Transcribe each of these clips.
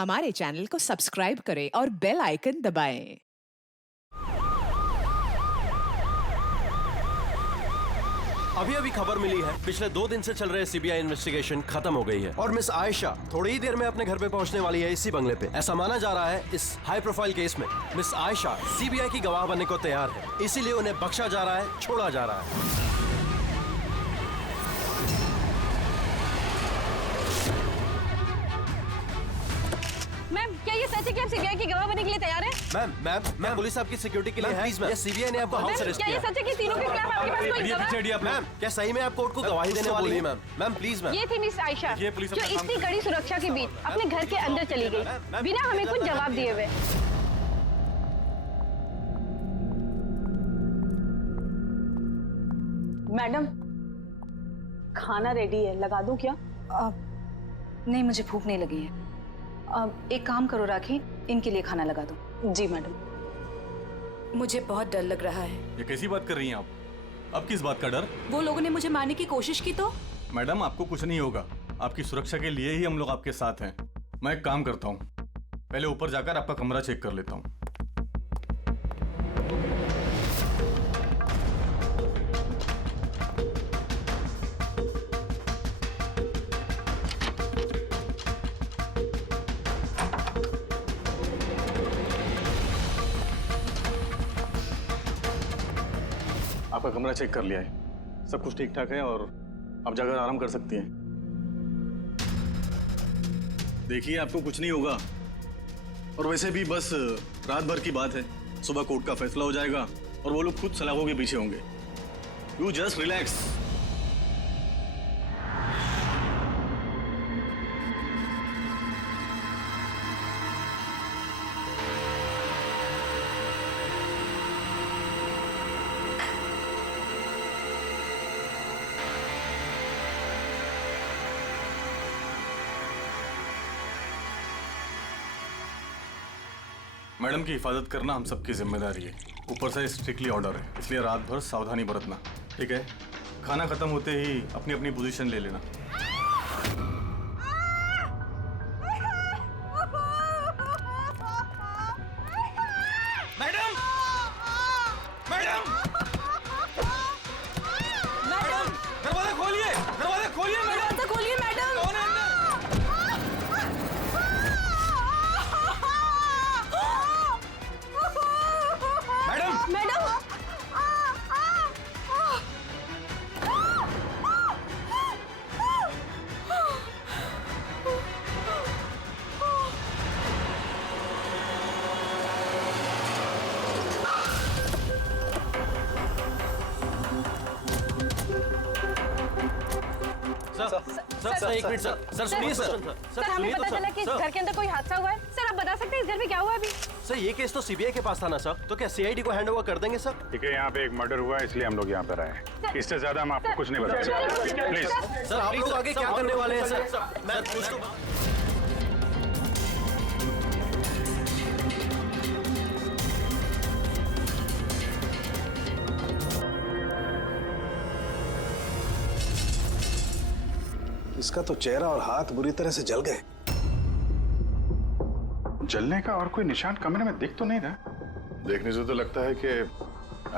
हमारे चैनल को सब्सक्राइब करें और बेल आइकन दबाएं। अभी अभी खबर मिली है, पिछले 2 दिन से चल रहे सीबीआई इन्वेस्टिगेशन खत्म हो गई है और मिस आयशा थोड़ी ही देर में अपने घर पे पहुंचने वाली है इसी बंगले पे। ऐसा माना जा रहा है इस हाई प्रोफाइल केस में मिस आयशा सीबीआई की गवाह बनने को तैयार है, इसीलिए उन्हें बख्शा जा रहा है, छोड़ा जा रहा है। मैम, क्या ये सच है कि आप सीबीआई की गवाह बनने के लिए तैयार हैं? मैम पुलिस आपकी सिक्योरिटी के लिए है। प्लीज मैम, सीबीआई ने आपको हाउस अरेस्ट क्या ये किया। सच है कि तीनों के खिलाफ आपके पास कोई गवाह? मैम, क्या सही में आप कोर्ट को गवाही देने वाली है? Ma'am please ma'am. ये थी मिस आयशा ये पुलिस जो अपना काम इतनी कड़ी सुरक्षा के बीच अपने घर के अंदर चली गई बिना हमें कुछ जवाब दिए हुए। मैडम, खाना रेडी है, लगा दूं क्या? नहीं, मुझे भूख नहीं लगी है। एक काम करो राखी, इनके लिए खाना लगा दो। जी मैडम। मुझे बहुत डर लग रहा है। ये कैसी बात कर रही हैं आप? अब किस बात का डर? वो लोगों ने मुझे मारने की कोशिश की तो? मैडम, आपको कुछ नहीं होगा। आपकी सुरक्षा के लिए ही हम लोग आपके साथ हैं। मैं एक काम करता हूँ, पहले ऊपर जाकर आपका कमरा चेक कर लेता हूँ। आपका कमरा चेक कर लिया है, सब कुछ ठीक ठाक है और आप जाकर आराम कर सकती हैं। देखिए, आपको कुछ नहीं होगा और वैसे भी बस रात भर की बात है। सुबह कोर्ट का फैसला हो जाएगा और वो लोग खुद सलाखों के पीछे होंगे। You just relax. मैडम की हिफाजत करना हम सबकी जिम्मेदारी है। ऊपर से स्ट्रिक्टली ऑर्डर है, इसलिए रात भर सावधानी बरतना, ठीक है? खाना खत्म होते ही अपनी अपनी पोजीशन ले लेना। मैडम! मैडम! मैडम! दरवाजा खोलिए! दरवाजा खोलिए मैडम! दरवाजा खोलिए मैडम! कौन है अंदर? मैडम! मैडम, सर एक मिनट सर सुनिए सर हमें पता चला कि इस घर के अंदर कोई हादसा हुआ है। सर आप बता सकते हैं इस घर में क्या हुआ है अभी? सर ये केस तो सीबीआई के पास था ना सर, तो क्या सीआईडी को हैंड ओवर कर देंगे सर? ठीक है, यहाँ पे एक मर्डर हुआ है इसलिए हम लोग यहाँ पर आए हैं। इससे ज्यादा हम आपको कुछ नहीं बता सकते। प्लीज सर आप लोग आगे क्या करने वाले हैं सर? मैं कुछ तो इसका तो चेहरा और हाथ बुरी तरह से जल गए। जलने का और कोई निशान कमरे में दिख तो नहीं रहा। देखने से तो लगता है कि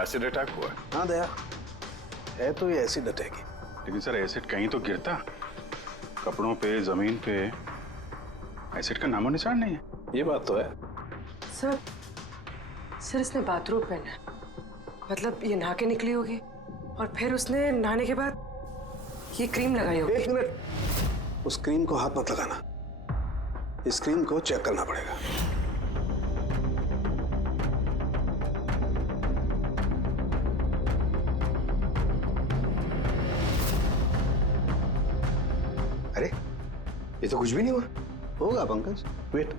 एसिड अटैक हुआ है। हाँ दया, है तो ये एसिड अटैक ही। लेकिन सर एसिड कहीं तो गिरता, कपड़ों पे, जमीन पे एसिड का नामो निशान नहीं है। ये बात तो है। सर इसने बाथरूम पहना है, मतलब ये नहा के निकली होगी और फिर उसने नहाने के बाद ये क्रीम लगाई होगी। एक मिनट, उस क्रीम को हाथ मत लगाना, इस क्रीम को चेक करना पड़ेगा। अरे ये तो कुछ भी नहीं हुआ। होगा पंकज, वेट।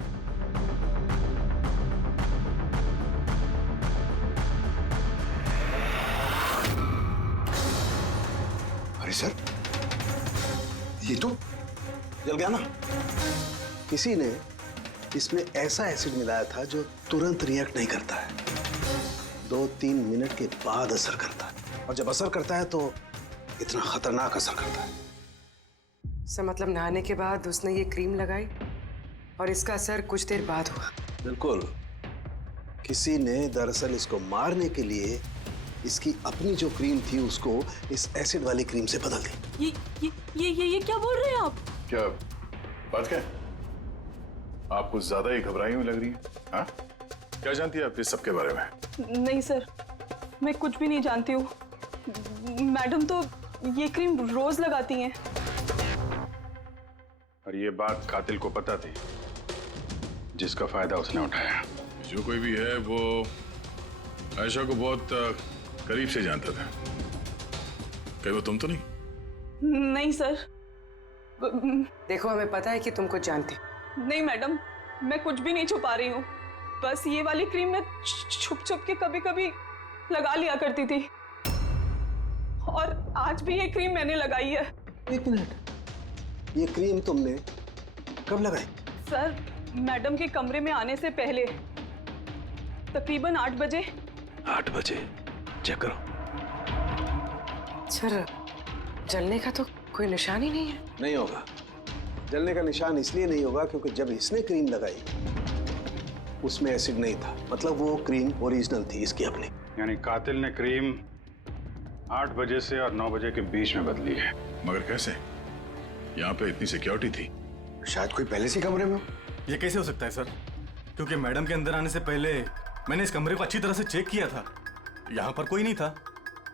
अरे सर, ये तो जल गया ना। किसी ने इसमें ऐसा एसिड मिलाया था जो तुरंत रिएक्ट नहीं करता है, 2-3 मिनट के बाद असर करता है, और जब असर करता है तो इतना खतरनाक असर करता है। सर मतलब नहाने के बाद उसने ये क्रीम लगाई और इसका असर कुछ देर बाद हुआ। बिल्कुल। किसी ने दरअसल इसको मारने के लिए इसकी अपनी जो क्रीम थी उसको इस एसिड वाली क्रीम से बदल दी। ये क्या बोल रहे हैं आप? क्या बात क्या? आप कुछ ज्यादा ही घबराई हुई लग रही है। हाँ? क्या जानती है आप इस सब के बारे में? नहीं सर, मैं कुछ भी नहीं जानती हूँ। मैडम तो ये क्रीम रोज लगाती हैं। और ये बात कातिल को पता थी, जिसका फायदा उसने उठाया। जो कोई भी है वो आयशा को बहुत करीब से जानता था। कहीं वो तुम तो नहीं? नहीं सर। देखो, हमें पता है कि तुम कुछ जानते। नहीं मैडम, मैं कुछ भी नहीं छुपा रही हूँ। बस ये वाली क्रीम मैं छुप छुप के कभी कभी लगा लिया करती थी, और आज भी ये क्रीम मैंने लगाई है। एक मिनट, ये क्रीम तुमने कब लगाई? सर, मैडम के कमरे में आने से पहले तकरीबन 8 बजे। 8 बजे? चेक करो। सर, जलने का तो कोई निशान ही नहीं है। नहीं होगा। जलने का निशान इसलिए नहीं होगा क्योंकि जब इसने क्रीम लगाई उसमें एसिड नहीं था, मतलब वो क्रीम ओरिजिनल थी, इसकी अपनी। यानी कातिल ने क्रीम 8 बजे से और 9 बजे के बीच में बदली है। मगर कैसे? यहाँ पे इतनी सिक्योरिटी थी। शायद कोई पहले से कमरे में हो। ये कैसे हो सकता है सर? क्योंकि मैडम के अंदर आने से पहले मैंने इस कमरे को अच्छी तरह से चेक किया था। यहाँ पर कोई नहीं था।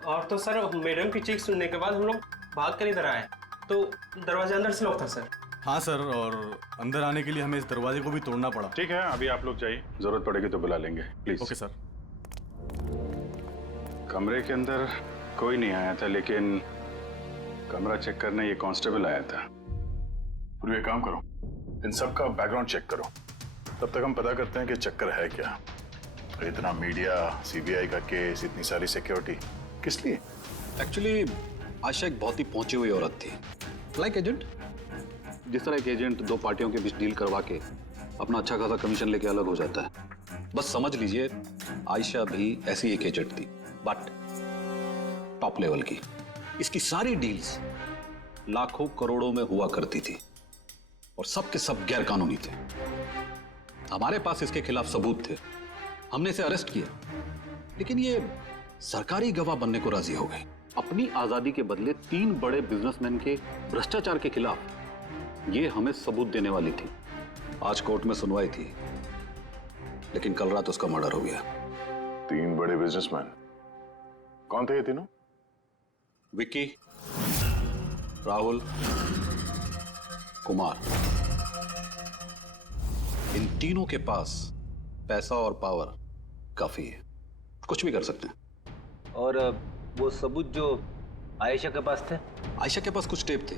और तो सर, मैडम की चीख सुनने के बाद हम लोग भाग कर इधर आए तो दरवाजा अंदर से लॉक था सर। हाँ सर, और अंदर आने के लिए हमें इस दरवाजे को भी तोड़ना पड़ा। ठीक है, अभी आप लोग जाइए, जरूरत पड़ेगी तो बुला लेंगे, प्लीज। Okay sir. कमरे के अंदर कोई नहीं आया था, लेकिन कमरा चेक करने ये कांस्टेबल आया था। फिर ये काम करो, इन सब का बैकग्राउंड चेक करो, तब तक हम पता करते हैं कि चक्कर है क्या। इतना मीडिया, सीबीआई का केस, इतनी सारी सिक्योरिटी किस लिए? एक्चुअली आशा एक बहुत ही पहुंची हुई औरत थी, लाइक एजेंट। जिस तरह एक एजेंट 2 पार्टियों के बीच डील करवा के अपना अच्छा खासा कमीशन लेके अलग हो जाता है, बस समझ लीजिए आयशा भी ऐसी एक एजेंट थी, बट टॉप लेवल की। इसकी सारी डील्स लाखों करोड़ों में हुआ करती थी और सब के सब गैर कानूनी थे। हमारे पास इसके खिलाफ सबूत थे, हमने इसे अरेस्ट किया, लेकिन ये सरकारी गवाह बनने को राजी हो गई। अपनी आजादी के बदले 3 बड़े बिजनेसमैन के भ्रष्टाचार के खिलाफ ये हमें सबूत देने वाली थी। आज कोर्ट में सुनवाई थी, लेकिन कल रात उसका मर्डर हो गया। 3 बड़े बिजनेसमैन? कौन थे ये तीनों? विक्की, राहुल, कुमार। इन तीनों के पास पैसा और पावर काफी है, कुछ भी कर सकते हैं। और वो सबूत जो आयशा के पास थे? आयशा के पास कुछ टेप थे,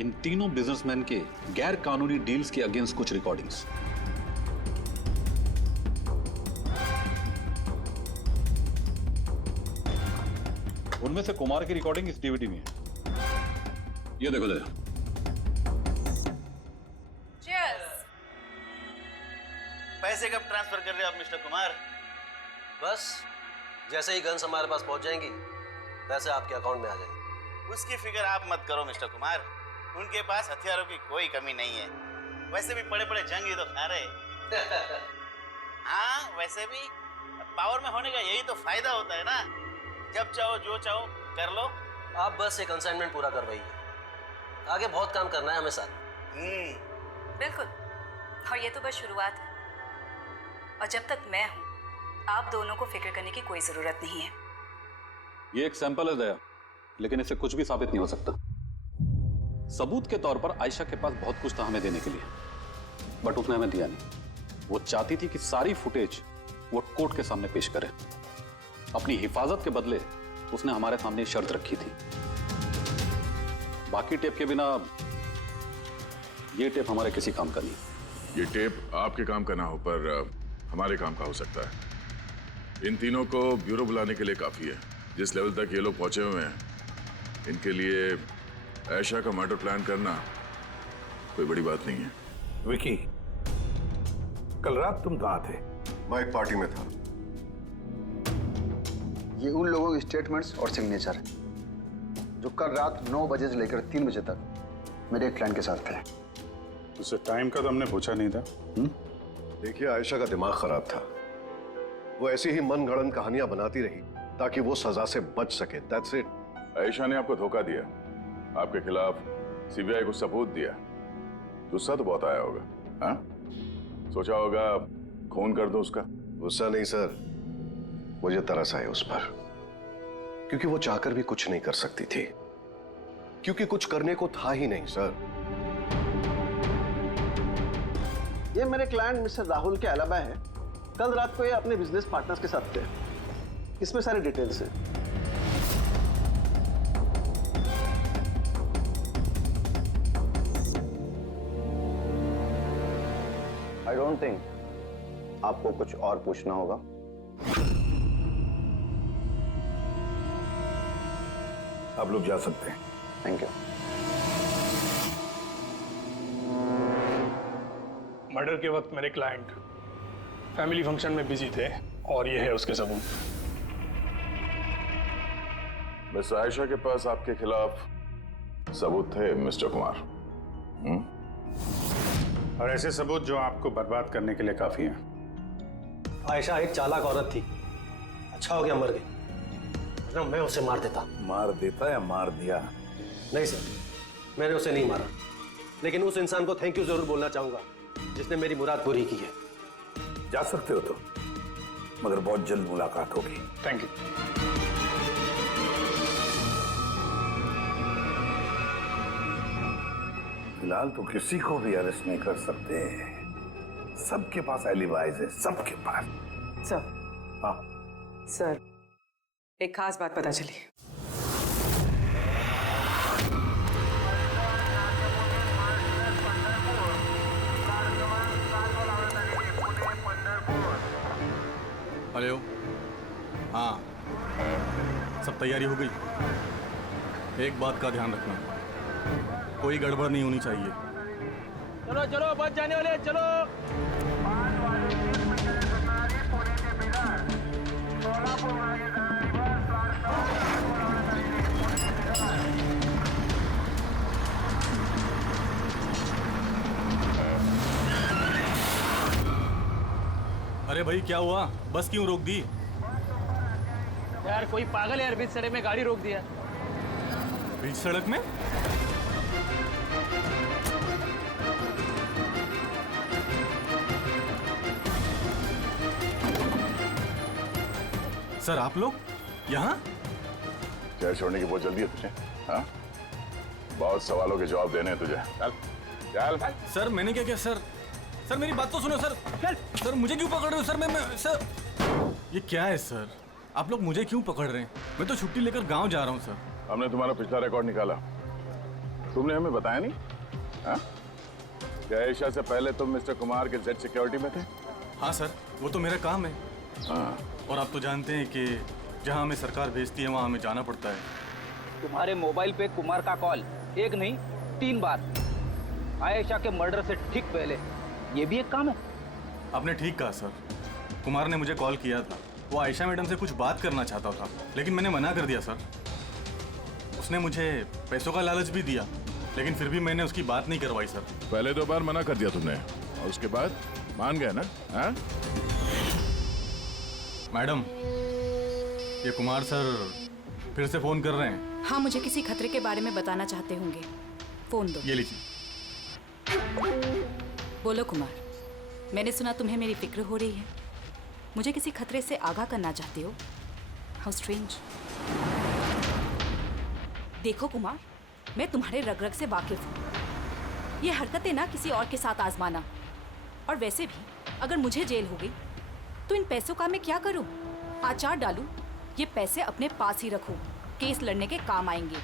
इन तीनों बिजनेसमैन के गैर कानूनी डील्स के अगेंस्ट कुछ रिकॉर्डिंग्स। उनमें से कुमार की रिकॉर्डिंग इस डीवीडी में है, ये देखो जरा। पैसे कब ट्रांसफर कर रहे हो आप मिस्टर कुमार? बस जैसे ही गन्स हमारे पास पहुंच जाएंगी पैसे आपके अकाउंट में आ जाएंगे। उसकी फिक्र आप मत करो मिस्टर कुमार, उनके पास हथियारों की कोई कमी नहीं है। वैसे भी बड़े बड़े जंग ही तो खा रहे। हाँ, वैसे भी पावर में होने का यही तो फायदा होता है ना, जब चाहो जो चाहो कर लो। आप बस एक कंसाइनमेंट पूरा करवाइए, आगे बहुत काम करना है हमें साथ। बिल्कुल, और ये तो बस शुरुआत है, और जब तक मैं हूं आप दोनों को फिक्र करने की कोई जरूरत नहीं है। ये एक सैंपल है दया, लेकिन इससे कुछ भी साबित नहीं हो सकता। सबूत के तौर पर आयशा के पास बहुत कुछ था हमें देने के लिए, बट उसने हमें दिया नहीं। वो चाहती थी कि सारी फुटेज वो कोर्ट के सामने पेश करे। अपनी हिफाजत के बदले उसने हमारे सामने शर्त रखी थी। बाकी टेप के बिना ये टेप हमारे किसी काम का नहीं। ये टेप आपके काम का ना हो पर हमारे काम का हो सकता है। इन तीनों को ब्यूरो बुलाने के लिए काफी है। जिस लेवल तक ये लोग पहुंचे हुए हैं, इनके लिए आयशा का मर्डर प्लान करना कोई बड़ी बात नहीं है। विकी, कल रात तुम कहाँ थे? मैं एक पार्टी में था। ये उन लोगों के स्टेटमेंट्स और सिग्नेचर हैं जो कल रात 9 बजे से लेकर 3 बजे तक मेरे एक क्लाइंट के साथ थे। उससे टाइम का तो हमने पूछा नहीं था। देखिए, आयशा का दिमाग खराब था। वो ऐसी ही मनगढ़ंत कहानियां बनाती रही ताकि वो सजा से बच सके। That's it. आयशा ने आपको धोखा दिया, आपके खिलाफ सीबीआई को सबूत दिया। गुस्सा तो बहुत आया होगा, हाँ? सोचा होगा खून कर दो उसका। गुस्सा नहीं सर, मुझे तरस आया उस पर, क्योंकि वो चाहकर भी कुछ नहीं कर सकती थी, क्योंकि कुछ करने को था ही नहीं सर। ये मेरे क्लाइंट मिस्टर राहुल के अलावा है। कल रात को ये अपने बिजनेस पार्टनर्स के साथ थे। इसमें सारी डिटेल्स हैं। आई डोंट थिंक आपको कुछ और पूछना होगा। आप लोग जा सकते हैं। Thank you. मर्डर के वक्त मेरे क्लाइंट फैमिली फंक्शन में बिजी थे और ये है उसके सबूत। मिस आयशा के पास आपके खिलाफ सबूत थे मिस्टर कुमार। और ऐसे सबूत जो आपको बर्बाद करने के लिए काफी हैं। आयशा एक चालाक औरत थी। अच्छा हो गया मर गई, वरना मैं उसे मार देता। मार देता या मार दिया? नहीं सर, मैंने उसे नहीं मारा, लेकिन उस इंसान को थैंक यू जरूर बोलना चाहूंगा जिसने मेरी मुराद पूरी की है। जा सकते हो तो, मगर बहुत जल्द मुलाकात होगी। Thank you. फिलहाल तो किसी को भी अरेस्ट नहीं कर सकते। सबके पास एलिबाइज है, सबके पास। सर। हाँ सर, एक खास बात पता चली। हेलो। हाँ, सब तैयारी हो गई। एक बात का ध्यान रखना, कोई गड़बड़ नहीं होनी चाहिए। चलो चलो, बच जाने वाले, चलो। अरे भाई क्या हुआ? बस क्यों रोक दी? यार कोई पागल है यार, बीच सड़क में गाड़ी रोक दिया। बीच सड़क में? सर आप लोग यहाँ? क्या छोड़ने की बहुत जल्दी है तुझे? हाँ? बहुत सवालों के जवाब देने हैं तुझे। चल चल। सर मैंने क्या किया सर? सर मेरी बात तो सुनो सर। सर मुझे क्यों पकड़ रहे हो सर? मैं सर, ये क्या है सर? आप लोग मुझे क्यों पकड़ रहे हैं? मैं तो छुट्टी लेकर गांव जा रहा हूँ सर। हमने तुम्हारा पिछला रिकॉर्ड निकाला, तुमने हमें बताया नहीं। हाँ? क्या आयशा से पहले तुम मिस्टर कुमार के जेड सिक्योरिटी में थे? हाँ सर, वो तो मेरा काम है। हाँ। और आप तो जानते हैं कि जहाँ हमें सरकार भेजती है वहाँ हमें जाना पड़ता है। तुम्हारे मोबाइल पे कुमार का कॉल एक नहीं 3 बार, आयशा के मर्डर से ठीक पहले। ये भी एक काम है। आपने ठीक कहा सर, कुमार ने मुझे कॉल किया था। वो आयशा मैडम से कुछ बात करना चाहता था, लेकिन मैंने मना कर दिया सर। उसने मुझे पैसों का लालच भी दिया, लेकिन फिर भी मैंने उसकी बात नहीं करवाई सर। पहले 2 बार मना कर दिया तुमने और उसके बाद मान गए ना? हाँ? मैडम, ये कुमार सर फिर से फोन कर रहे हैं। हाँ, मुझे किसी खतरे के बारे में बताना चाहते होंगे। फोन दो। ये लीजिए। बोलो कुमार, मैंने सुना तुम्हें मेरी फिक्र हो रही है। मुझे किसी खतरे से आगाह करना चाहते हो? How strange. देखो कुमार, मैं तुम्हारे रग रग से वाकिफ हूँ। ये हरकतें ना किसी और के साथ आजमाना। और वैसे भी अगर मुझे जेल हो गई तो इन पैसों का मैं क्या करूँ? आचार डालूं? ये पैसे अपने पास ही रखो, केस लड़ने के काम आएंगे।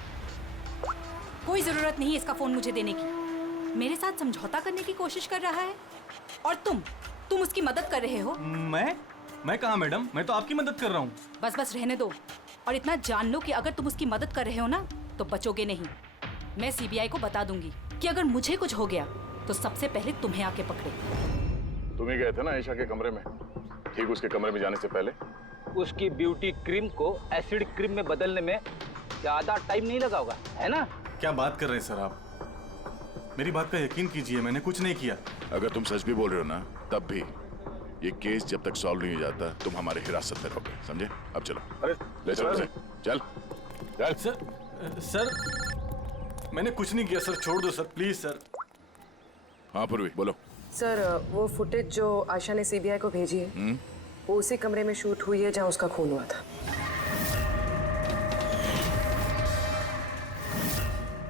कोई जरूरत नहीं इसका फोन मुझे देने की। मेरे साथ समझौता करने की कोशिश कर रहा है और तुम उसकी मदद कर रहे हो। मैं कहाँ मैडम, मैं तो आपकी मदद कर रहा हूँ। बस रहने दो और इतना जान लो कि अगर तुम उसकी मदद कर रहे हो ना तो बचोगे नहीं। मैं सीबीआई को बता दूंगी कि अगर मुझे कुछ हो गया तो सबसे पहले तुम्हें आके पकड़े। तुम ही गए थे ना आयशा के कमरे में, ठीक उसके कमरे में जाने से पहले? उसकी ब्यूटी क्रीम को एसिड क्रीम में बदलने में ज्यादा टाइम नहीं लगा होगा, है ना? क्या बात कर रहे हैं सर आप? मेरी बात का यकीन कीजिए, मैंने कुछ नहीं किया। अगर तुम सच भी बोल रहे हो ना, तब भी ये केस जब तक सॉल्व नहीं हो जाता तुम हमारे हिरासत में रहोगे, समझे? अब चलो, अरे ले चलो उसे। चल चल। सर मैंने कुछ नहीं किया सर, छोड़ दो सर, प्लीज सर। हाँ पूर्वी बोलो। सर वो फुटेज जो आयशा ने सीबीआई को भेजी है वो उसी कमरे में शूट हुई है जहाँ उसका खून हुआ था।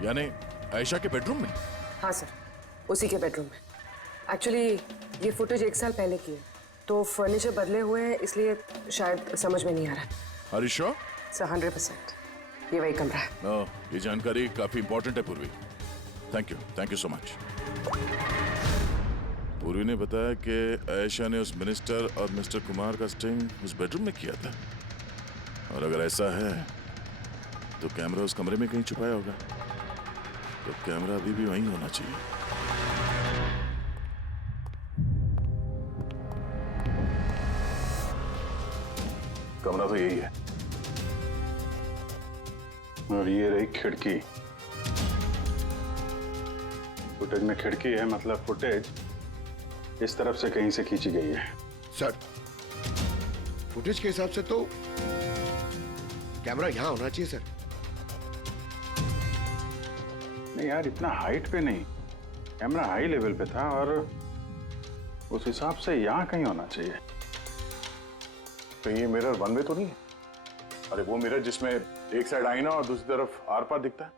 यानी आयशा के बेडरूम में? हाँ सर, उसी के बेडरूम में। एक्चुअली ये फुटेज 1 साल पहले की है, तो फर्नीचर बदले हुए हैं, इसलिए शायद समझ में नहीं आ रहा है। Are you sure? सर 100% ये वही कमरा है। ये जानकारी काफी इंपॉर्टेंट है पूर्वी। Thank you so much. पूर्वी ने बताया कि आयशा ने उस मिनिस्टर और मिस्टर कुमार का स्टिंग उस बेडरूम में किया था, और अगर ऐसा है तो कैमरा उस कमरे में कहीं छुपाया होगा, तो कैमरा अभी भी वहीं होना चाहिए। कमरा तो यही है, और ये रही खिड़की। फुटेज में खिड़की है, मतलब फुटेज इस तरफ से कहीं से खींची गई है। सर फुटेज के हिसाब से तो कैमरा यहां होना चाहिए सर। नहीं यार, इतना हाइट पे नहीं, कैमरा हाई लेवल पे था और उस हिसाब से यहां कहीं होना चाहिए। तो ये मिरर वन वे तो नहीं है? अरे वो मिरर जिसमें एक साइड आईना और दूसरी तरफ आर पार दिखता है।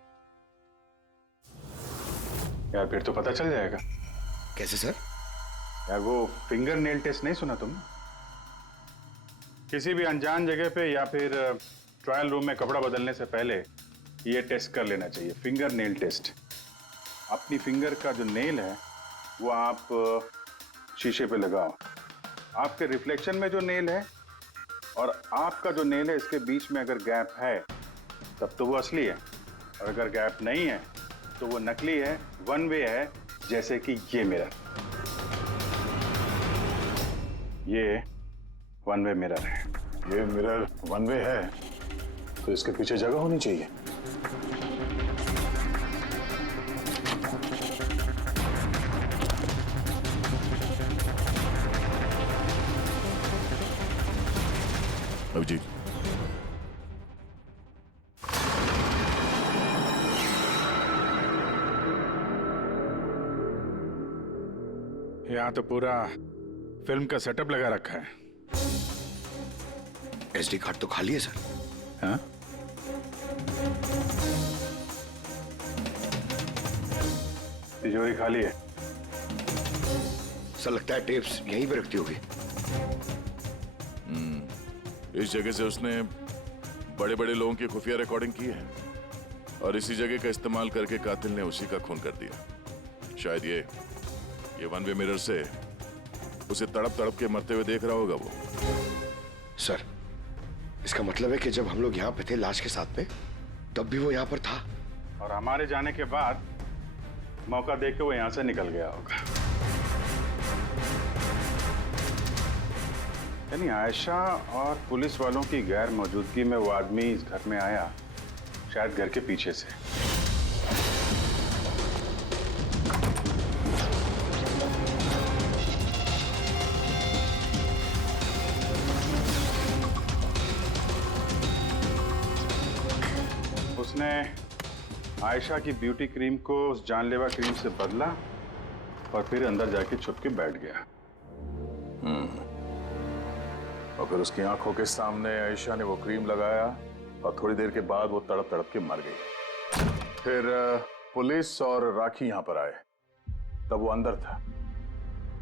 यार फिर तो पता चल जाएगा। कैसे सर? यार वो फिंगर नेल टेस्ट नहीं सुना तुमने? किसी भी अनजान जगह पे या फिर ट्रायल रूम में कपड़ा बदलने से पहले ये टेस्ट कर लेना चाहिए, फिंगर नेल टेस्ट। अपनी फिंगर का जो नेल है वो आप शीशे पे लगाओ, आपके रिफ्लेक्शन में जो नेल है और आपका जो नेल है इसके बीच में अगर गैप है तब तो वो असली है, और अगर गैप नहीं है तो वो नकली है, वन वे है, जैसे कि ये मिरर। ये वन वे मिरर है। ये मिरर वन वे है तो इसके पीछे जगह होनी चाहिए। अभिजीत, यहाँ तो पूरा फिल्म का सेटअप लगा रखा है। एसडी कार्ड तो खाली है सर। हाँ? तिजोरी खाली है। सर लगता है टेप्स यहीं पे रखती होगी। इस जगह से उसने बड़े बड़े लोगों की खुफिया रिकॉर्डिंग की है और इसी जगह का इस्तेमाल करके कातिल ने उसी का खून कर दिया। शायद ये वन वे मिरर से उसे तड़प तड़प के मरते हुए देख रहा होगा वो। सर इसका मतलब है कि जब हम लोग यहाँ पे थे लाश के साथ में, तब भी वो यहाँ पर था, और हमारे जाने के बाद मौका देख के वो यहाँ से निकल गया होगा। यानी आयशा और पुलिस वालों की गैर मौजूदगी में वो आदमी इस घर में आया, शायद घर के पीछे से। उसने आयशा की ब्यूटी क्रीम को उस जानलेवा क्रीम से बदला और फिर अंदर जाके छुप के बैठ गया। और फिर उसकी आंखों के सामने आयशा ने वो क्रीम लगाया और थोड़ी देर के बाद वो तड़प तड़प के मर गई। फिर पुलिस और राखी यहाँ पर आए, तब वो अंदर था,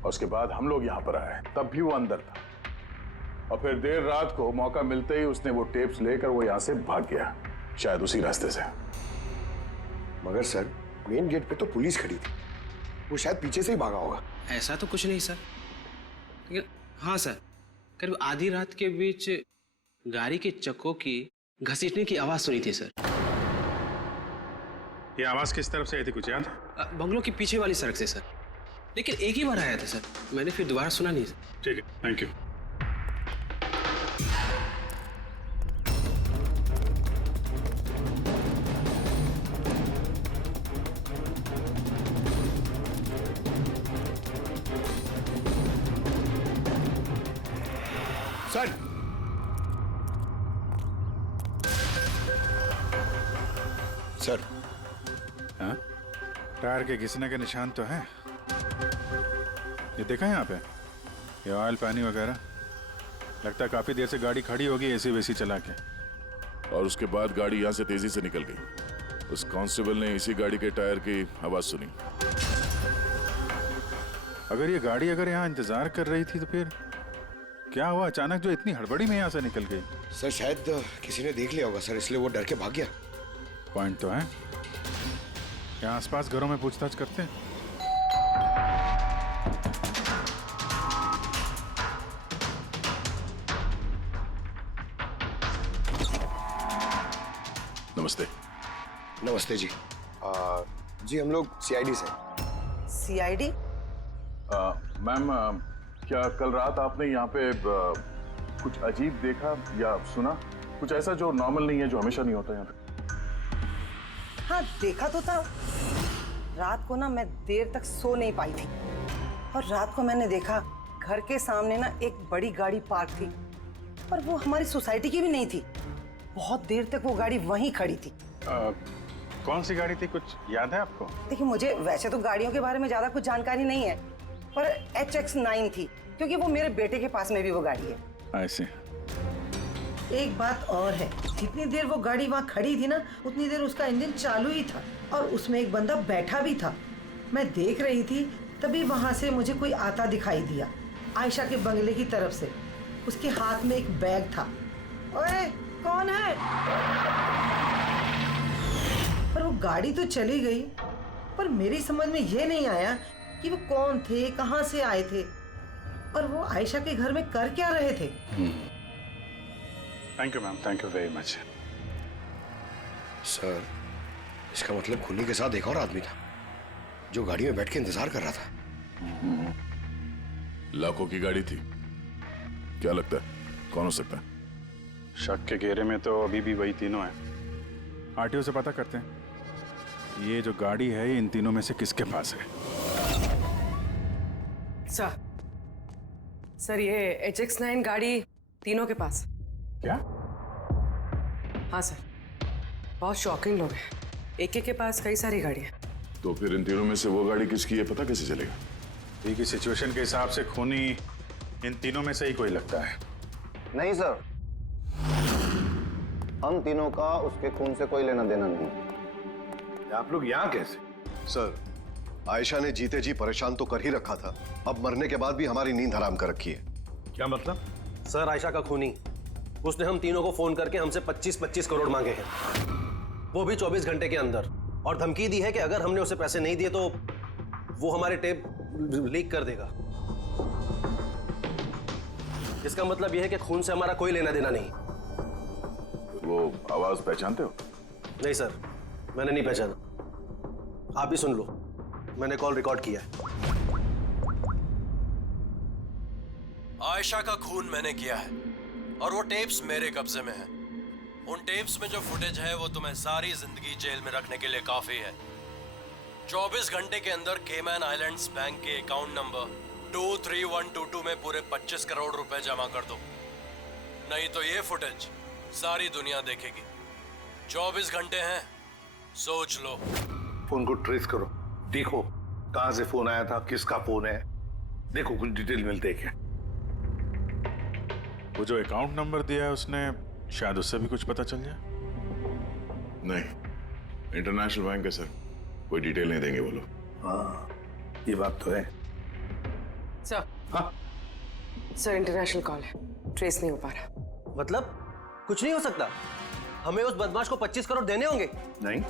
और उसके बाद हम लोग यहाँ पर आए, तब भी वो अंदर था, और फिर देर रात को मौका मिलते ही उसने वो टेप्स लेकर वो यहाँ से भाग गया, शायद उसी रास्ते से। मगर सर मेन गेट पे तो पुलिस खड़ी थी, वो शायद पीछे से ही भागा होगा। ऐसा तो कुछ नहीं सर, लेकिन हाँ सर, करीब आधी रात के बीच गाड़ी के चक्कों की घसीटने की आवाज सुनी थी सर। ये आवाज किस तरफ से आई थी, कुछ याद? बंगलों की पीछे वाली सड़क से सर, लेकिन एक ही बार आया था सर, मैंने फिर दोबारा सुना नहीं सर। ठीक है, थैंक यू। सर सर हाँ? टायर के घिसने के निशान तो हैं। ये देखा यहाँ पे, ये ऑयल पानी वगैरह। लगता है काफी देर से गाड़ी खड़ी होगी एसी वेसी चला के। और उसके बाद गाड़ी यहाँ से तेजी से निकल गई। उस कांस्टेबल ने इसी गाड़ी के टायर की आवाज सुनी। अगर ये गाड़ी यहाँ इंतजार कर रही थी तो फिर क्या हुआ अचानक जो इतनी हड़बड़ी में यहाँ से निकल गई? सर शायद किसी ने देख लिया होगा सर, इसलिए वो डर के भाग गया। पॉइंट तो है। यहाँ आसपास घरों में पूछताछ करते हैं। नमस्ते। नमस्ते जी। जी हम लोग सीआईडी से। सीआईडी? मैम, क्या कल रात आपने यहाँ पे कुछ अजीब देखा या सुना? कुछ ऐसा जो नॉर्मल नहीं है, जो हमेशा नहीं होता यहाँ पे? हाँ देखा तो था। रात को ना मैं देर तक सो नहीं पाई थी और रात को मैंने देखा घर के सामने ना एक बड़ी गाड़ी पार्क थी और वो हमारी सोसाइटी की भी नहीं थी। बहुत देर तक वो गाड़ी वहीं खड़ी थी। कौन सी गाड़ी थी, कुछ याद है आपको? देखिए मुझे वैसे तो गाड़ियों के बारे में ज्यादा कुछ जानकारी नहीं है, पर HX9 थी क्योंकि वो मेरे बेटे के पास में भी वो गाड़ी है। ऐसे एक बात और है, जितनी देर वो गाड़ी वहाँ खड़ी थी ना उतनी देर उसका इंजन चालू ही था और उसमें एक बंदा बैठा भी था। मैं देख रही थी तभी वहाँ से मुझे कोई आता दिखाई दिया, आयशा के बंगले की तरफ से। उसके हाथ में एक बैग था। ओए कौन है? पर वो गाड़ी तो चली गई, पर मेरी समझ में ये नहीं आया कि वो कौन थे, कहाँ से आए थे और वो आयशा के घर में कर क्या रहे थे। Thank you ma'am, thank you very much. Sir इसका मतलब खूनी के साथ एक और आदमी था जो गाड़ी में बैठ के इंतजार कर रहा था। लाखों की गाड़ी थी। क्या लगता है कौन हो सकता है? शक के घेरे में तो अभी भी वही तीनों हैं। आरटीओ से पता करते हैं ये जो गाड़ी है ये इन तीनों में से किसके पास है। सर ये HX9 गाड़ी तीनों के पास। क्या? हाँ सर, बहुत शॉकिंग लोग हैं। एक के पास कई सारी गाड़ियाँ। तो फिर इन तीनों में से वो गाड़ी किसकी है पता कैसे चलेगा? अभी की सिचुएशन के हिसाब से खूनी इन तीनों में से ही कोई लगता है। नहीं सर, हम तीनों का उसके खून से कोई लेना देना नहीं। आप लोग यहाँ कैसे? सर आयशा ने जीते जी परेशान तो कर ही रखा था, अब मरने के बाद भी हमारी नींद हराम कर रखी है। क्या मतलब? सर आयशा का खूनी, उसने हम तीनों को फोन करके हमसे 25-25 करोड़ मांगे हैं, वो भी 24 घंटे के अंदर, और धमकी दी है कि अगर हमने उसे पैसे नहीं दिए तो वो हमारे टेप लीक कर देगा। इसका मतलब यह है कि खून से हमारा कोई लेना देना नहीं। वो आवाज पहचानते हो? नहीं सर, मैंने नहीं पहचाना। आप भी सुन लो, मैंने कॉल रिकॉर्ड किया है। आयशा का खून मैंने किया है और वो टेप्स मेरे कब्जे में है। उन टेप्स में जो फुटेज है वो तुम्हें सारी जिंदगी जेल में रखने के लिए काफी है। 24 घंटे के अंदर केमैन आइलैंड्स बैंक के अकाउंट नंबर 23122 में पूरे 25 करोड़ रुपए जमा कर दो, नहीं तो ये फुटेज सारी दुनिया देखेगी। 24 घंटे हैं, सोच लो। फोन को ट्रेस करो, देखो कहां से फोन आया था, किसका फोन है, देखो कुछ डिटेल मिलते हैं क्या। वो जो अकाउंट नंबर दिया है उसने, शायद उससे भी कुछ पता चल जाए। नहीं, इंटरनेशनल बैंक है सर, कोई डिटेल नहीं देंगे वो लोग। हाँ ये बात तो है। सर हाँ सर, इंटरनेशनल कॉल है, ट्रेस नहीं हो पा रहा। मतलब कुछ नहीं हो सकता? हमें उस बदमाश को 25 करोड़ देने होंगे? नहीं,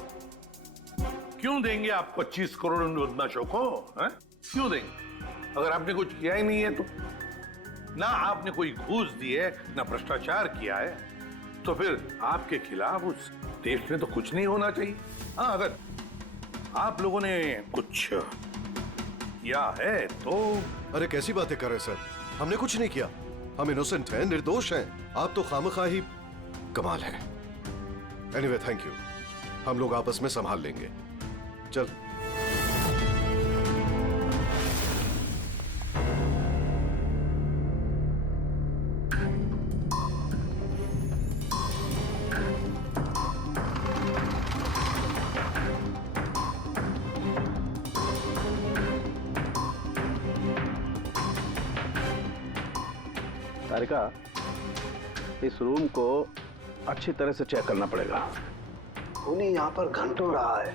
क्यों देंगे आप 25 करोड़ उन बदमाशों को? है? क्यों देंगे? अगर आपने कुछ किया ही नहीं है तो, ना आपने कोई घूस दी है, ना भ्रष्टाचार किया है, तो फिर आपके खिलाफ उस देश में तो कुछ नहीं होना चाहिए। हाँ, अगर आप लोगों ने कुछ किया है तो। अरे कैसी बातें कर रहे सर, हमने कुछ नहीं किया, हम इनोसेंट हैं, निर्दोष हैं। आप तो खामखा ही कमाल है। एनीवे थैंक यू, हम लोग आपस में संभाल लेंगे। चल। तारिका, इस रूम को अच्छी तरह से चेक करना पड़ेगा। खूनी यहाँ पर घंटों रहा है।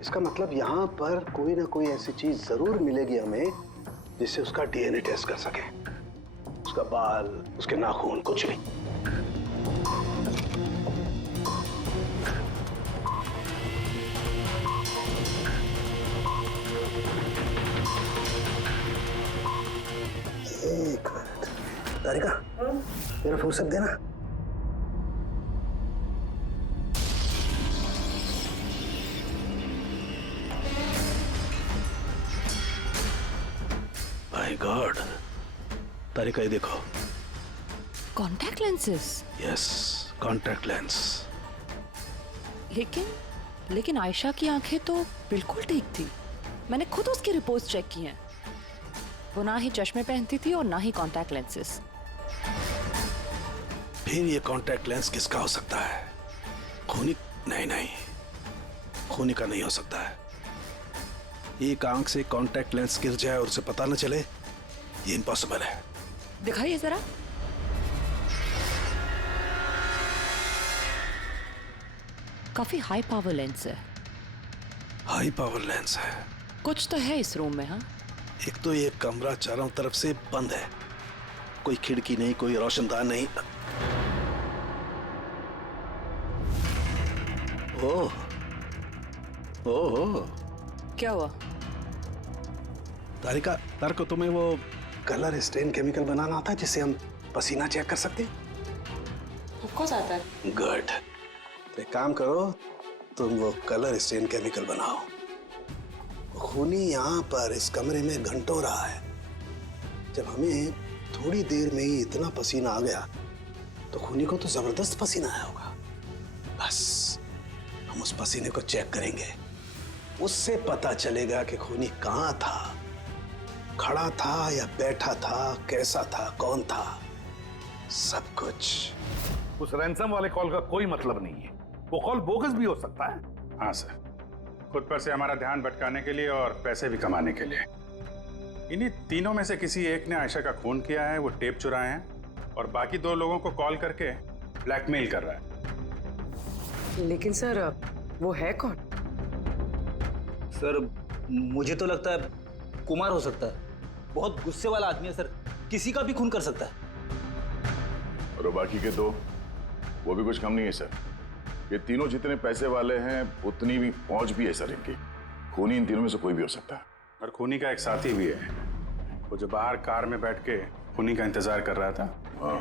इसका मतलब यहाँ पर कोई ना कोई ऐसी चीज जरूर मिलेगी हमें जिससे उसका डीएनए टेस्ट कर सके। उसका बाल, उसके नाखून, कुछ भी। एक मिनट, तारिका, मेरा फुर्सत देना। माय गॉड, तारिका ये देखो। Contact lenses? Yes, contact lens. लेकिन आयशा की आंखें तो बिल्कुल ठीक थी। मैंने खुद उसकी रिपोर्ट्स चेक की हैं। वो ना ही चश्मे पहनती थी और ना ही कॉन्टैक्ट लेंसेज। फिर ये कॉन्टैक्ट लेंस किसका हो सकता है? खूनी? नहीं, खूनी का नहीं हो सकता है। एक आंख से कॉन्टैक्ट लेंस गिर जाए और उसे पता न चले, ये इम्पॉसिबल है। दिखाइए जरा। काफी हाई पावर लेंस है। हाई पावर लेंस है? कुछ तो है इस रूम में। हाँ, एक तो ये कमरा चारों तरफ से बंद है, कोई खिड़की नहीं, कोई रोशनदान नहीं। ओह, क्या हुआ? तारिका, तुम्हें वो कलर स्टेन केमिकल बनाना आता है जिससे हम पसीना चेक कर सकते हैं? ऑफ कोर्स आता है। गुड। तो एक काम करो, तुम वो कलर स्टेन केमिकल बनाओ। खूनी यहाँ पर इस कमरे में घंटों रहा है। जब हमें थोड़ी देर में ही इतना पसीना आ गया तो खूनी को तो जबरदस्त पसीना आया होगा। बस हम उस पसीने को चेक करेंगे, उससे पता चलेगा कि खूनी कहाँ था, खड़ा था या बैठा था, कैसा था, कौन था, सब कुछ। उस रैंसम वाले कॉल का कोई मतलब नहीं है। वो कॉल बोगस भी हो सकता है। हाँ सर, खुद पर से हमारा ध्यान भटकाने के लिए और पैसे भी कमाने के लिए। इन्हीं तीनों में से किसी एक ने आयशा का खून किया है, वो टेप चुराए हैं और बाकी 2 लोगों को कॉल करके ब्लैकमेल कर रहा है। लेकिन सर, वो है कौन? सर, मुझे तो लगता है कुमार हो सकता है। बहुत गुस्से वाला आदमी है सर, किसी का भी खून कर सकता है। और बाकी के 2, वो भी कुछ कम नहीं है सर। ये तीनों जितने पैसे वाले हैं उतनी भी पहुंच भी है सर इनकी। खूनी इन तीनों में से कोई भी हो सकता है। और खूनी का एक साथी भी है, वो जो बाहर कार में बैठ के खूनी का इंतजार कर रहा था। हाँ,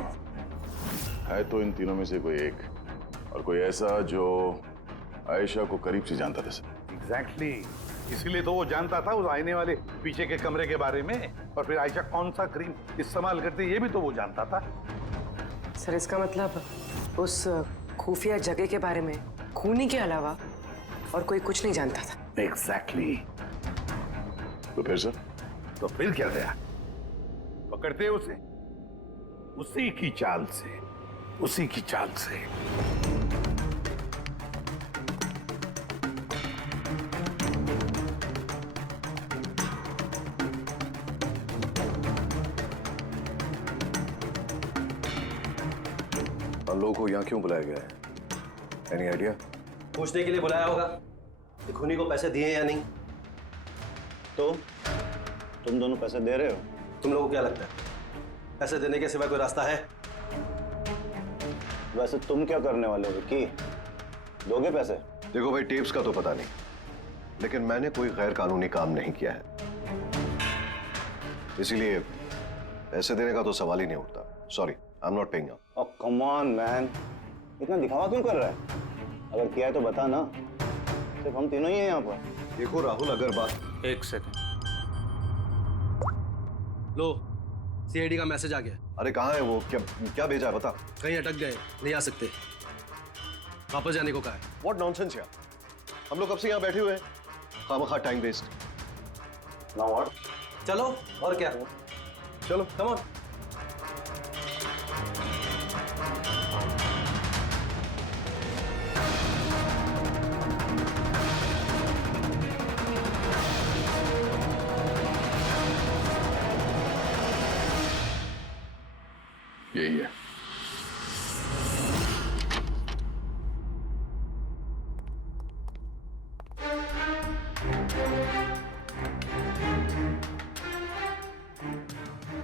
है तो इन तीनों में से कोई एक, और कोई ऐसा जो आयशा को करीब से जानता था सर। एग्जैक्टली, इसीलिए तो वो जानता था उस आईने वाले पीछे के कमरे के बारे में, और फिर आयशा कौन सा क्रीम इस्तेमाल करती ये भी तो वो जानता था। सर, इसका मतलब उस खुफिया जगह के बारे में खूनी के अलावा और कोई कुछ नहीं जानता था। एग्जैक्टली। तो फिर सर? तो फिर क्या गया? पकड़ते उसे, उसी की चाल से, उसी की चाल से। हम लोगों को यहाँ क्यों बुलाया गया है? Any idea? पूछने के लिए बुलाया होगा कि खूनी को पैसे दिए या नहीं। तो तुम दोनों पैसे दे रहे हो? तुम लोगों को क्या लगता है पैसे देने के सिवा कोई रास्ता है? वैसे तुम क्या करने वाले हो कि दोगे पैसे? देखो भाई, टेप्स का तो पता नहीं, लेकिन मैंने कोई गैर कानूनी काम नहीं किया है, इसीलिए पैसे देने का तो सवाल ही नहीं उठता। Sorry, I am not paying. Oh come on man, इतना दिखावा क्यों कर रहा है? अगर किया है तो बता ना, सिर्फ हम तीनों ही हैं यहाँ पर। देखो राहुल, अगर बात। एक सेकंड, लो सीआईडी का मैसेज आ गया। अरे कहाँ है वो? क्या भेजा है बता। कहीं अटक गए, नहीं आ सकते, वापस जाने को कहा है। व्हाट नॉनसेंस यार, हम लोग कब से यहाँ बैठे हुए हैं, खामखा टाइम वेस्ट। Now what? चलो और क्या, चलो कम ऑन। यही है।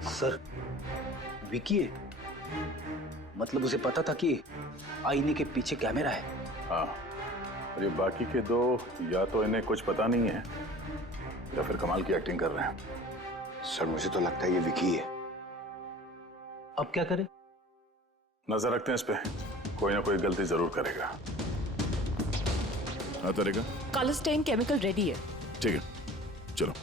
सर, विकी है? मतलब उसे पता था कि आईने के पीछे कैमरा है? हाँ, और ये बाकी के दो या तो इन्हें कुछ पता नहीं है या फिर कमाल की एक्टिंग कर रहे हैं। सर मुझे तो लगता है ये विकी है। अब क्या करें? नजर रखते हैं इस पे, कोई ना कोई गलती जरूर करेगा। हाँ तरीका? कलर स्टेन केमिकल रेडी है। ठीक है, चलो।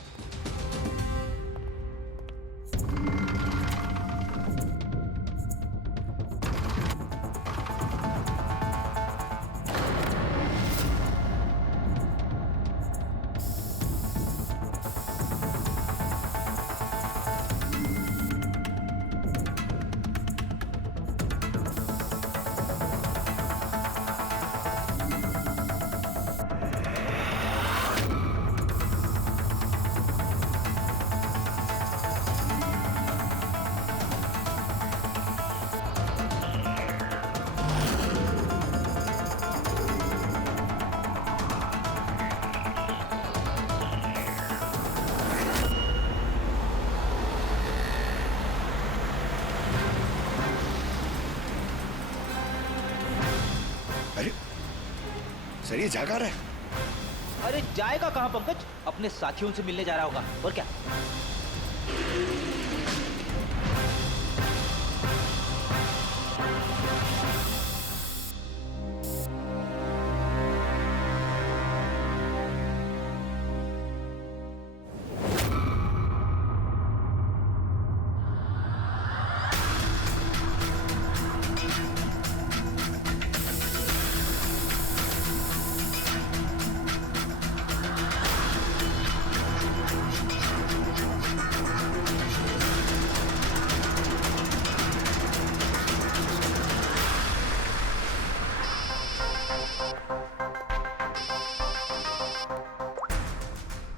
सर ये जागा रहा है। अरे जाएगा कहाँ पंकज? अपने साथियों से मिलने जा रहा होगा, और क्या?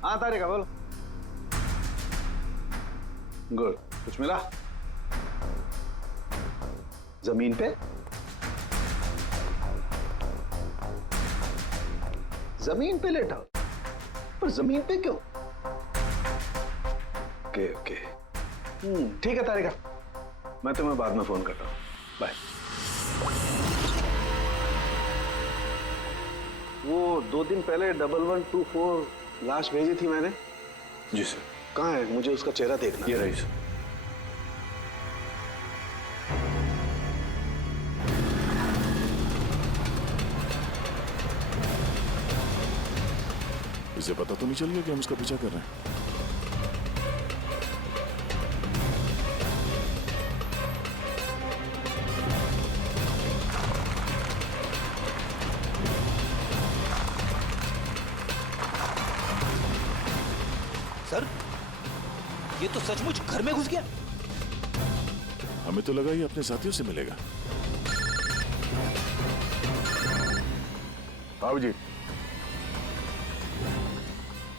हाँ तारिका बोलो। गुड, कुछ मिला? जमीन पे? जमीन पे लेटा? पर जमीन पे क्यों? ओके ओके, ठीक है तारिका, मैं तुम्हें बाद में फोन करता हूँ। बाय। वो 2 दिन पहले 1124 लाश भेजी थी मैंने। जी सर। कहाँ है? मुझे उसका चेहरा देखना। ये रही सर। इसे पता तो नहीं चल गया कि हम उसका पीछा कर रहे हैं? सर, ये तो सचमुच घर में घुस गया। हमें तो लगा ये अपने साथियों से मिलेगा। बाबू जी,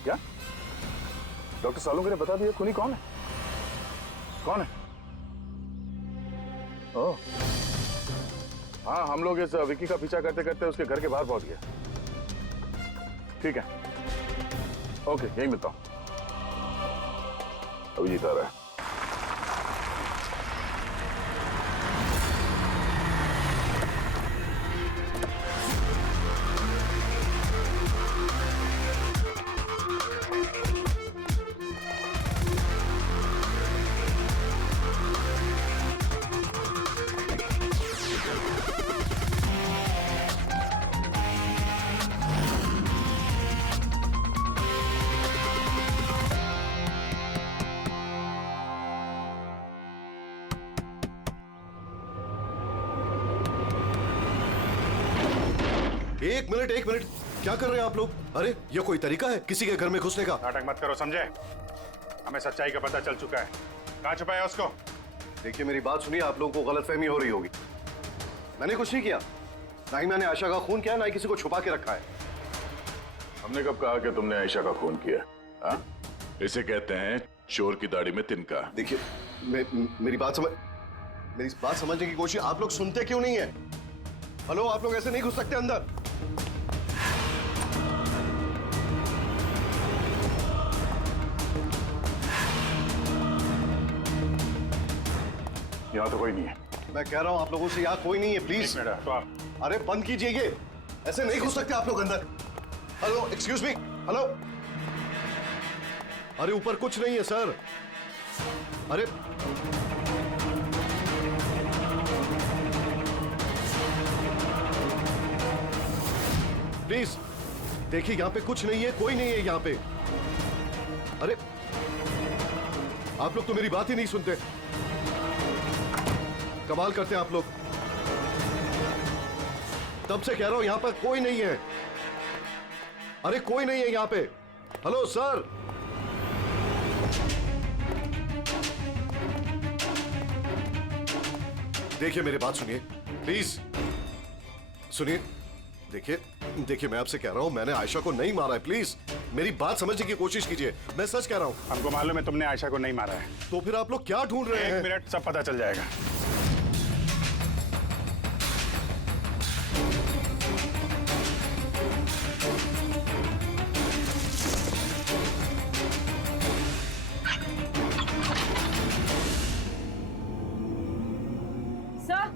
क्या डॉक्टर सालों ने बता दिया खूनी कौन है? कौन है? ओह, हाँ, हम लोग इस विकी का पीछा करते करते उसके घर के बाहर पहुंच गए। ठीक है, ओके, यही मिलता हूं। अभिजीत आ रहा है। एक मिनट, क्या कर रहे हैं आप लोग? अरे ये कोई तरीका है किसी के घर में घुसने का? नाटक मत करो, समझे? हमें सच्चाई का पता चल चुका है। कहाँ छुपाया उसको? देखिए मेरी बात सुनिए, आप लोगों को गलतफहमी हो रही होगी। मैंने कुछ नहीं किया, ना ही मैंने आयशा का खून किया, ना ही किसी को छुपा के रखा है। हमने कब कहा कि तुमने आयशा का खून किया? हाँ? इसे कहते हैं चोर की दाढ़ी में तिनका। देखिए मेरी बात समझ। मेरी बात समझने की कोशिश, आप लोग सुनते क्यों नहीं है? हेलो, आप लोग ऐसे नहीं घुस सकते अंदर। यहाँ तो कोई नहीं है। मैं कह रहा हूँ आप लोगों से, यहाँ कोई नहीं है, प्लीज। अरे बंद कीजिए ये, ऐसे नहीं घुस सकते आप लोग अंदर। Hello, excuse me, hello. अरे ऊपर कुछ नहीं है सर। अरे प्लीज देखिए, यहाँ पे कुछ नहीं है, कोई नहीं है यहाँ पे। अरे आप लोग तो मेरी बात ही नहीं सुनते, कमाल करते हैं आप लोग। तब से कह रहा हूं यहाँ पर कोई नहीं है। अरे कोई नहीं है यहाँ पे। Hello sir. देखिए मेरी बात सुनिए प्लीज, सुनिए। देखिए मैं आपसे कह रहा हूं, मैंने आयशा को नहीं मारा है, प्लीज मेरी बात समझने की कोशिश कीजिए। मैं सच कह रहा हूं। हमको मालूम है तुमने आयशा को नहीं मारा है। तो फिर आप लोग क्या ढूंढ रहे हैं? 1 मिनट, सब पता चल जाएगा। सर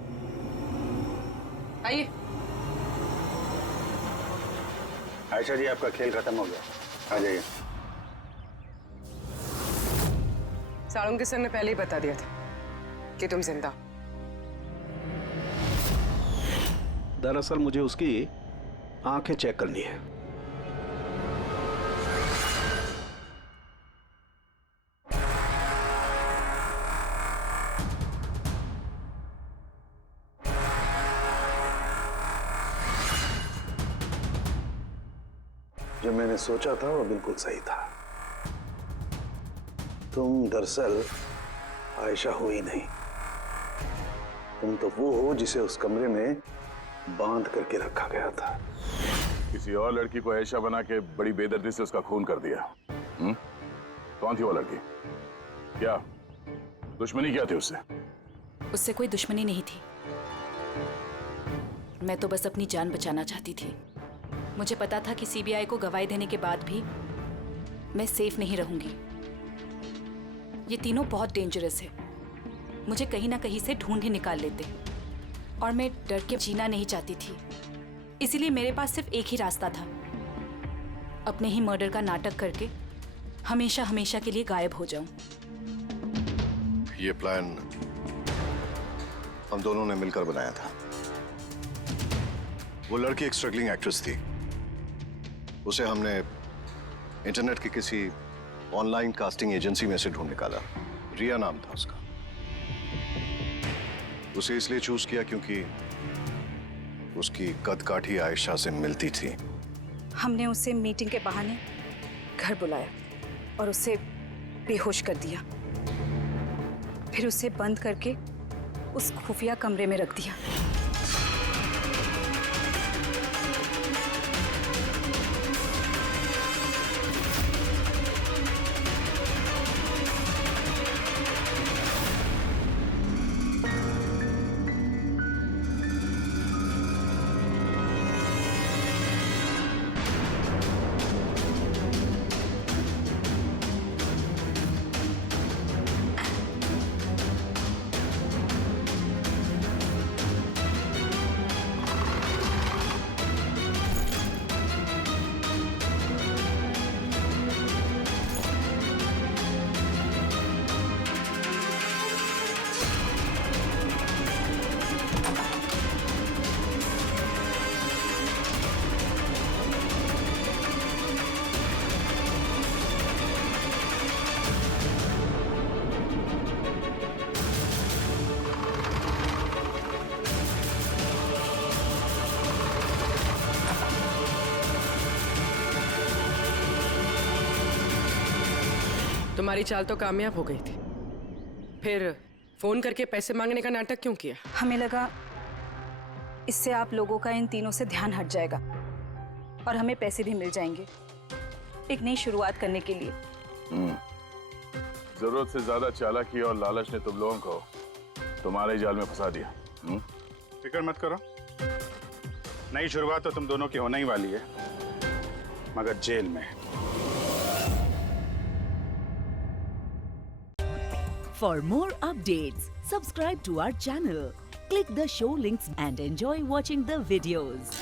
आइए। आयशा जी, आपका खेल खत्म हो गया, आ जाइए। साळुंके सर ने पहले ही बता दिया था कि तुम जिंदा। दरअसल मुझे उसकी आंखें चेक करनी है। जो मैंने सोचा था वो बिल्कुल सही था। तुम दरअसल आयशा हो ही नहीं, तुम तो वो हो जिसे उस कमरे में बांध करके रखा गया था। किसी और लड़की को आयशा बना के बड़ी बेदर्दी से उसका खून कर दिया। कौन थी वो लड़की? क्या दुश्मनी क्या थी उससे? उससे कोई दुश्मनी नहीं थी। मैं तो बस अपनी जान बचाना चाहती थी। मुझे पता था कि सीबीआई को गवाही देने के बाद भी मैं सेफ नहीं रहूंगी। ये तीनों बहुत डेंजरस है, मुझे कहीं ना कहीं से ढूंढ ही निकाल लेते, और मैं डर के जीना नहीं चाहती थी। इसीलिए मेरे पास सिर्फ एक ही रास्ता था, अपने ही मर्डर का नाटक करके हमेशा हमेशा के लिए गायब हो जाऊं। ये प्लान हम दोनों ने मिलकर बनाया था। वो लड़की एक स्ट्रगलिंग एक्ट्रेस थी, उसे हमने इंटरनेट की किसी ऑनलाइन कास्टिंग एजेंसी में से ढूंढ निकाला। रिया नाम था उसका। उसे इसलिए चूज किया क्योंकि उसकी कद काठी आयशा से मिलती थी। हमने उसे मीटिंग के बहाने घर बुलाया और उसे बेहोश कर दिया, फिर उसे बंद करके उस खुफिया कमरे में रख दिया। तुम्हारी चाल तो कामयाब हो गई थी, फिर फोन करके पैसे मांगने का नाटक क्यों किया? हमें लगा इससे आप लोगों का इन तीनों से ध्यान हट जाएगा और हमें पैसे भी मिल जाएंगे एक नई शुरुआत करने के लिए। जरूरत से ज्यादा चालाकी और लालच ने तुम लोगों को तुम्हारे जाल में फंसा दिया। फिक्र मत करो, नई शुरुआत तो तुम दोनों की होने ही वाली है, मगर जेल में। For more updates, subscribe to our channel, click the show links and enjoy watching the videos.